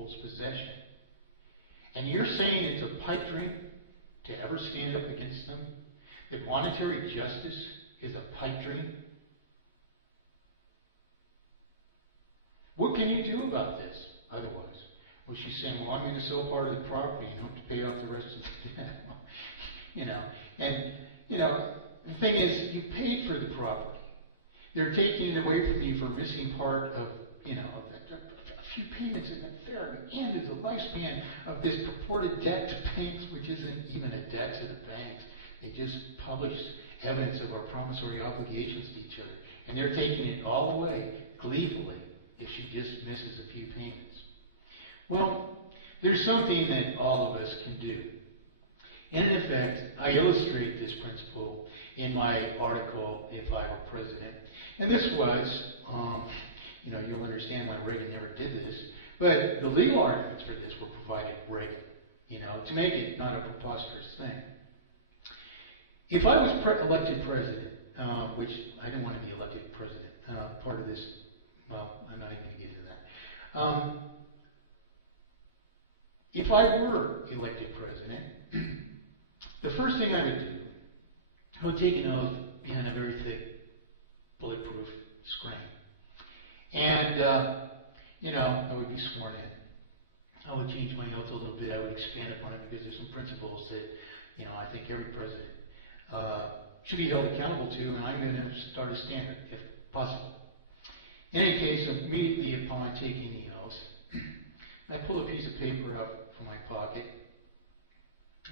people's possession. And you're saying it's a pipe dream to ever stand up against them? That monetary justice is a pipe dream? What can you do about this otherwise? Well, she's saying, well, I'm going to sell part of the property and hope to pay off the rest of the debt. The thing is, you paid for the property. They're taking it away from you for missing part of, a few payments in the very end of the lifespan of this purported debt to banks, which isn't even a debt to the banks. They just published evidence of our promissory obligations to each other. And they're taking it all away, gleefully, if she just misses a few payments. Well, there's something that all of us can do. And in effect, I illustrate this principle in my article, If I Were President. And this was, you'll understand why Reagan never did this, but the legal arguments for this were provided Reagan, to make it not a preposterous thing. If I was elected president, which I didn't want to be elected president, part of this, well, I'm not even going to get into that. If I were elected president, the first thing I would do, I would take an oath behind a very thick, bulletproof screen. And, I would be sworn in. I would change my oath a little bit. I would expand upon it because there's some principles that, I think every president should be held accountable to, and I'm going to start a standard, if possible. In any case, immediately upon taking the oath, I pull a piece of paper out from my pocket.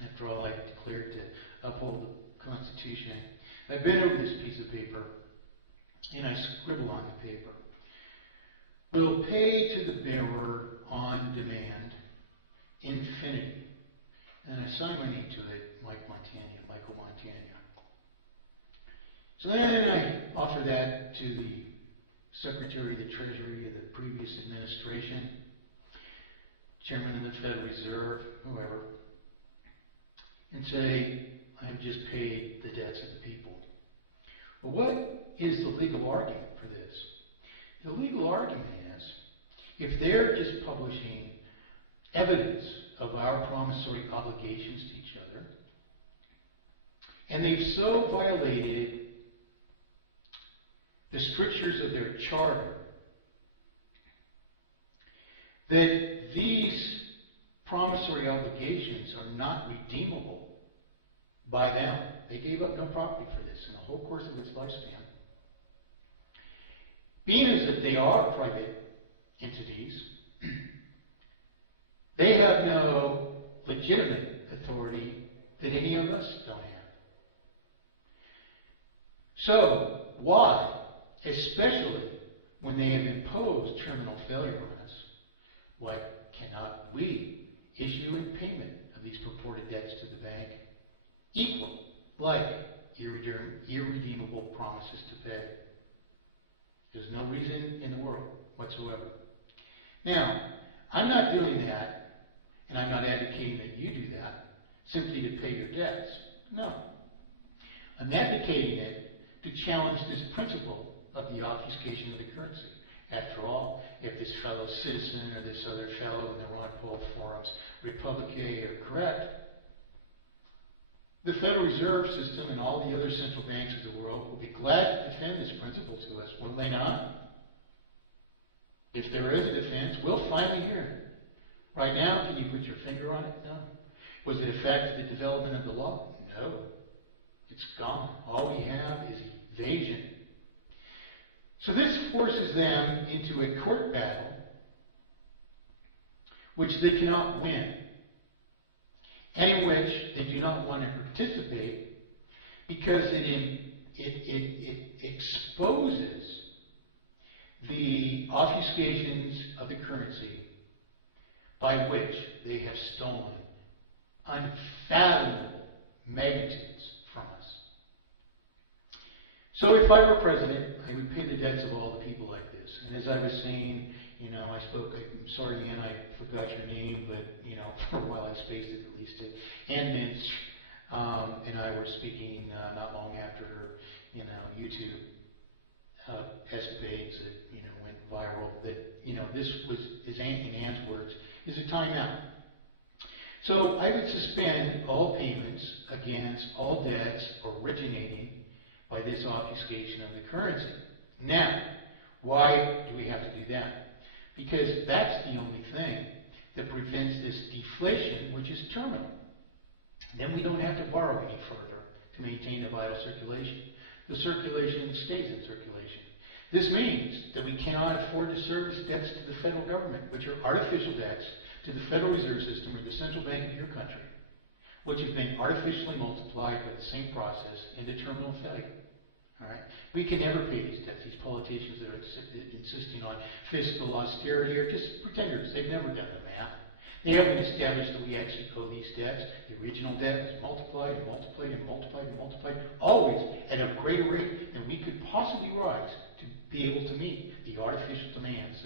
After all, I declared to uphold the Constitution. I bend over this piece of paper, and I scribble on the paper. Will pay to the bearer on demand, infinity. And I sign my name to it, Michael Montagne. So then I offer that to the Secretary of the Treasury of the previous administration, Chairman of the Federal Reserve, whoever, and say, I have just paid the debts of the people. But what is the legal argument for this? The legal argument is, if they're just publishing evidence of our promissory obligations to each other, and they've so violated the strictures of their charter that these promissory obligations are not redeemable by them. They gave up no property for this in the whole course of its lifespan. Being as that they are private entities, they have no legitimate authority that any of us don't have. So, why, especially when they have imposed terminal failure on us, why cannot we issue in payment of these purported debts to the bank equal, like irredeemable promises to pay? There's no reason in the world whatsoever. Now, I'm not doing that, and I'm not advocating that you do that, simply to pay your debts. No. I'm advocating it to challenge this principle of the obfuscation of the currency. After all, if this fellow citizen or this other fellow in the Ron Paul forums, Republican, are correct, the Federal Reserve System and all the other central banks of the world will be glad to defend this principle to us, will they not? If there is a defense, we'll finally hear it. Right now, can you put your finger on it? No. Was it a fact of the development of the law? No. It's gone. All we have is evasion. So this forces them into a court battle which they cannot win, and in which they do not want to participate because it exposes the obfuscations of the currency by which they have stolen unfathomable magnitudes from us. So if I were president, I would pay the debts of all the people like this. And as I was saying, I'm sorry, man, I forgot your name, but, for a while I spaced it at least. Ann Mintz and I were speaking not long after her, YouTube escapades that, went viral. That, this was, in Ann's words, is a timeout. So I would suspend all payments against all debts originating by this obfuscation of the currency. Now, why do we have to do that? Because that's the only thing that prevents this deflation, which is terminal. Then we don't have to borrow any further to maintain the vital circulation. The circulation stays in circulation. This means that we cannot afford to service debts to the federal government, which are artificial debts to the Federal Reserve System or the central bank of your country, which have been artificially multiplied by the same process into terminal failure. All right? We can never pay these debts. These politicians that are insisting on fiscal austerity are just pretenders. They've never done the math. They haven't established that we actually owe these debts. The original debt was multiplied and multiplied and multiplied and multiplied, always at a greater rate than we could possibly rise to be able to meet the artificial demands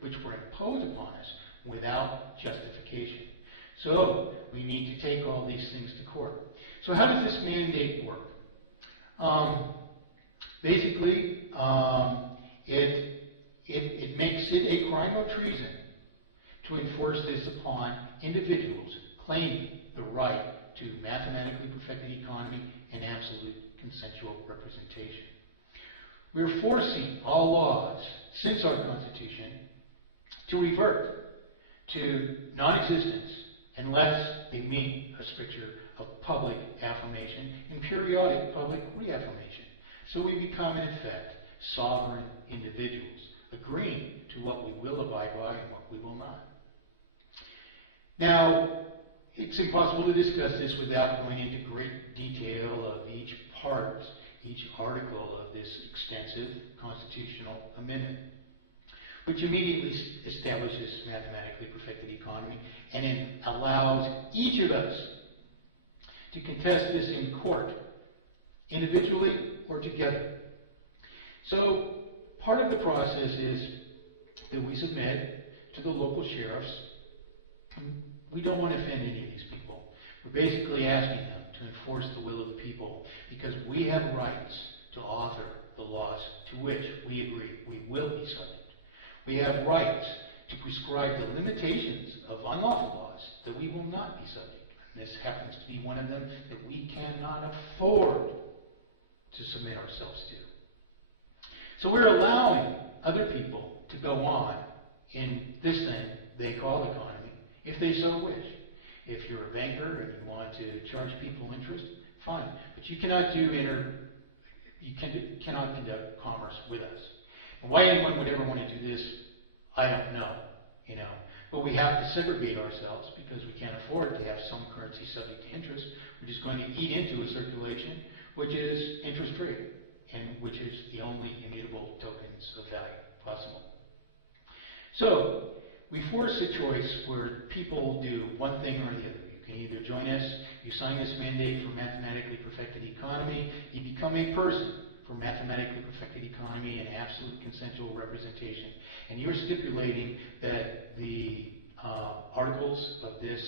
which were imposed upon us without justification. So we need to take all these things to court. So how does this mandate work? Basically, it makes it a crime of treason to enforce this upon individuals claiming the right to mathematically perfected economy and absolute consensual representation. We're forcing all laws since our Constitution to revert to non-existence unless they meet a stricture of public affirmation and periodic public reaffirmation. So we become, in effect, sovereign individuals, agreeing to what we will abide by and what we will not. Now, it's impossible to discuss this without going into great detail of each part, each article of this extensive constitutional amendment, which immediately establishes mathematically perfected economy and it allows each of us to contest this in court, individually or together. So part of the process is that we submit to the local sheriffs. We don't want to offend any of these people. We're basically asking them to enforce the will of the people because we have rights to author the laws to which we agree we will be subject. We have rights to prescribe the limitations of unlawful laws that we will not be subject. And this happens to be one of them that we cannot afford to submit ourselves to. So we're allowing other people to go on in this thing they call economy, if they so wish. If you're a banker and you want to charge people interest, fine. But you cannot cannot conduct commerce with us. And why anyone would ever want to do this, I don't know. But we have to segregate ourselves because we can't afford to have some currency subject to interest. We're just going to eat into a circulation which is interest free and which is the only immutable tokens of value possible. So we force a choice where people do one thing or the other. You can either join us, you sign this mandate for mathematically perfected economy, you become a person for mathematically perfected economy and absolute consensual representation. And you're stipulating that the articles of this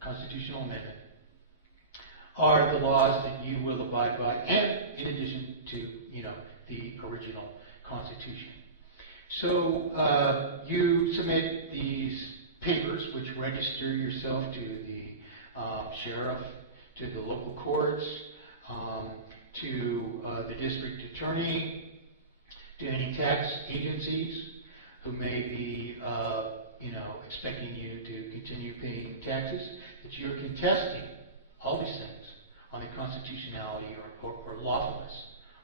constitutional amendment are the laws that you will abide by, and in addition to the original Constitution. So you submit these papers, which register yourself to the sheriff, to the local courts, to the district attorney, to any tax agencies who may be, expecting you to continue paying taxes, that you're contesting all these things on the constitutionality or lawfulness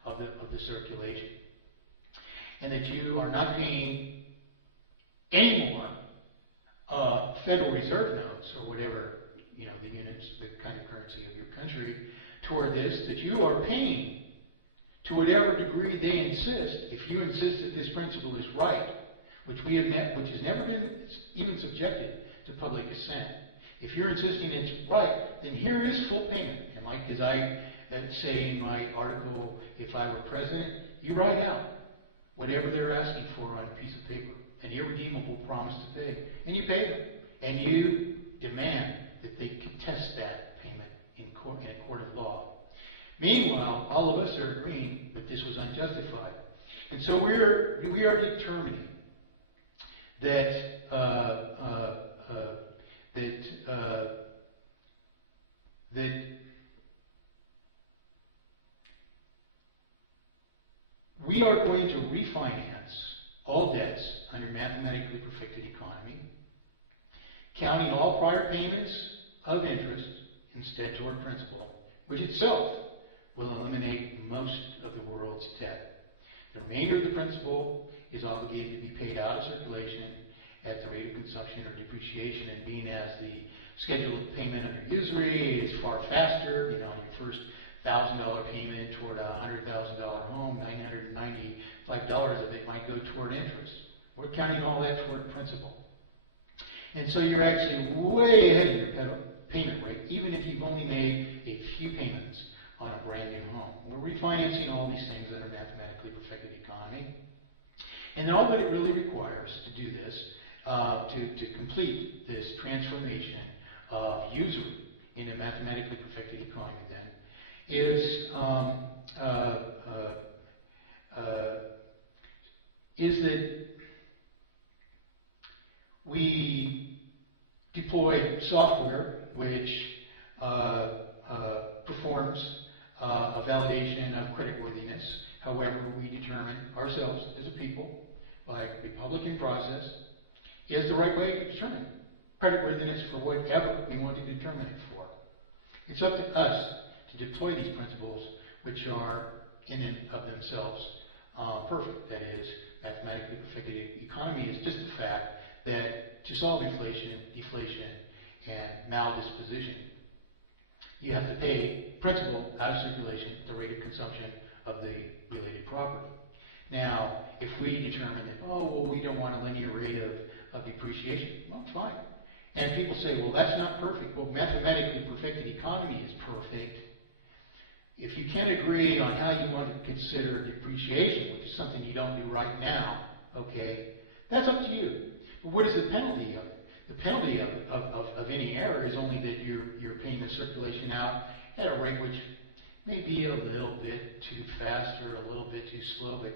of the circulation, and that you are not paying any more Federal Reserve notes or whatever the units, the kind of currency of your country toward this, that you are paying to whatever degree they insist. If you insist that this principle is right, which has never been even subjected to public assent, if you're insisting it's right, then here is full payment. And like as I say in my article, if I were president, you write out whatever they're asking for on a piece of paper, an irredeemable promise to pay, and you pay them, and you demand that they contest that payment in a court of law. Meanwhile, all of us are agreeing that this was unjustified, and so we are determining that refinance all debts under mathematically perfected economy, counting all prior payments of interest instead toward principal, which itself will eliminate most of the world's debt. The remainder of the principal is obligated to be paid out of circulation at the rate of consumption or depreciation, and being as the schedule of payment under usury is far faster, your first $1,000 payment toward a $100,000 home, $995 of it might go toward interest. We're counting all that toward principal. And so you're actually way ahead of your payment rate, even if you've only made a few payments on a brand new home. We're refinancing all these things under mathematically perfected economy. And all that it really requires to do this, to complete this transformation of usury in a mathematically perfected economy then, is that we deploy software which performs a validation of creditworthiness. However, we determine ourselves as a people by a Republican process is the right way to determine creditworthiness for whatever we want to determine it for. It's up to us to deploy these principles, which are in and of themselves perfect. That is, mathematically perfected economy is just the fact that to solve inflation, deflation, and maladisposition, you have to pay principal out of circulation at the rate of consumption of the related property. Now, if we determine that, we don't want a linear rate of depreciation, well, fine. And people say, well, that's not perfect. Well, mathematically perfected economy is perfect. If you can't agree on how you want to consider depreciation, which is something you don't do right now, okay, that's up to you. But what is the penalty of it? The penalty of any error is only that you're paying the circulation out at a rate which may be a little bit too fast or a little bit too slow, but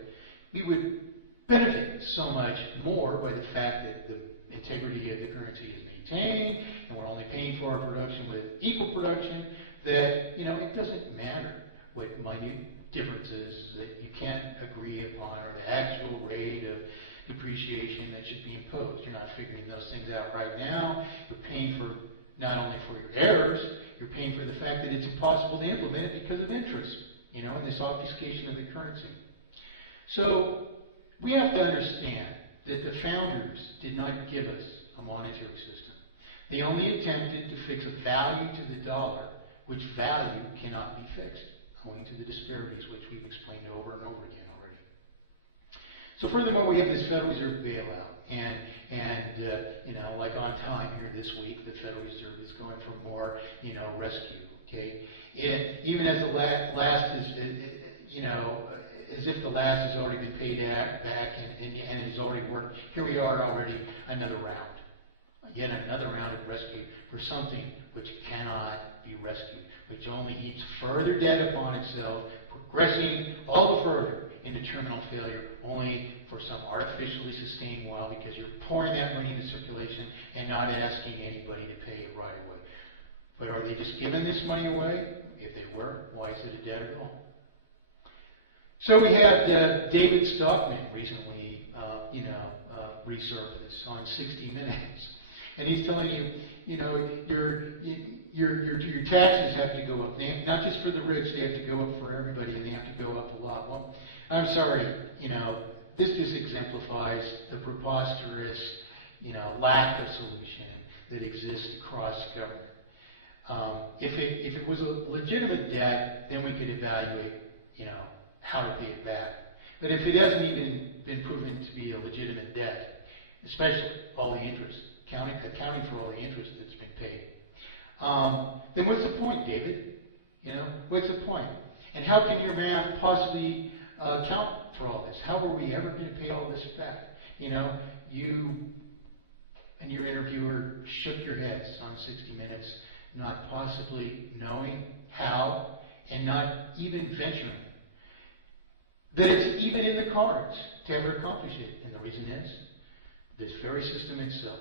we would benefit so much more by the fact that the integrity of the currency is maintained, and we're only paying for our production with equal production, that, it doesn't matter what minute differences that you can't agree upon or the actual rate of depreciation that should be imposed. You're not figuring those things out right now. You're paying for not only for your errors, you're paying for the fact that it's impossible to implement it because of interest, and this obfuscation of the currency. So we have to understand that the founders did not give us a monetary system. They only attempted to fix a value to the dollar, which value cannot be fixed, owing to the disparities which we've explained over and over again already. So furthermore, we have this Federal Reserve bailout, and like on time here this week, the Federal Reserve is going for more, rescue. Okay, even as the last is, as if the last has already been paid back and it has already worked. Here we are already another round, yet another round of rescue for something which cannot be rescued, which only heaps further debt upon itself, progressing all the further into terminal failure, only for some artificially sustained while because you're pouring that money into circulation and not asking anybody to pay it right away. But are they just giving this money away? If they were, why is it a debt at all? So we had David Stockman recently, resurface on 60 Minutes, and he's telling you, your taxes have to go up. Not just for the rich, they have to go up for everybody, and they have to go up a lot. Well, I'm sorry, this just exemplifies the preposterous, lack of solution that exists across government. If it was a legitimate debt, then we could evaluate, how to pay it back. But if it hasn't even been proven to be a legitimate debt, especially all the interest, accounting for all the interest that's been paid, then what's the point, David? What's the point? And how can your math possibly account for all this? How are we ever going to pay all this back? You and your interviewer shook your heads on 60 Minutes, not possibly knowing how and not even venturing that it's even in the cards to ever accomplish it. And the reason is, this very system itself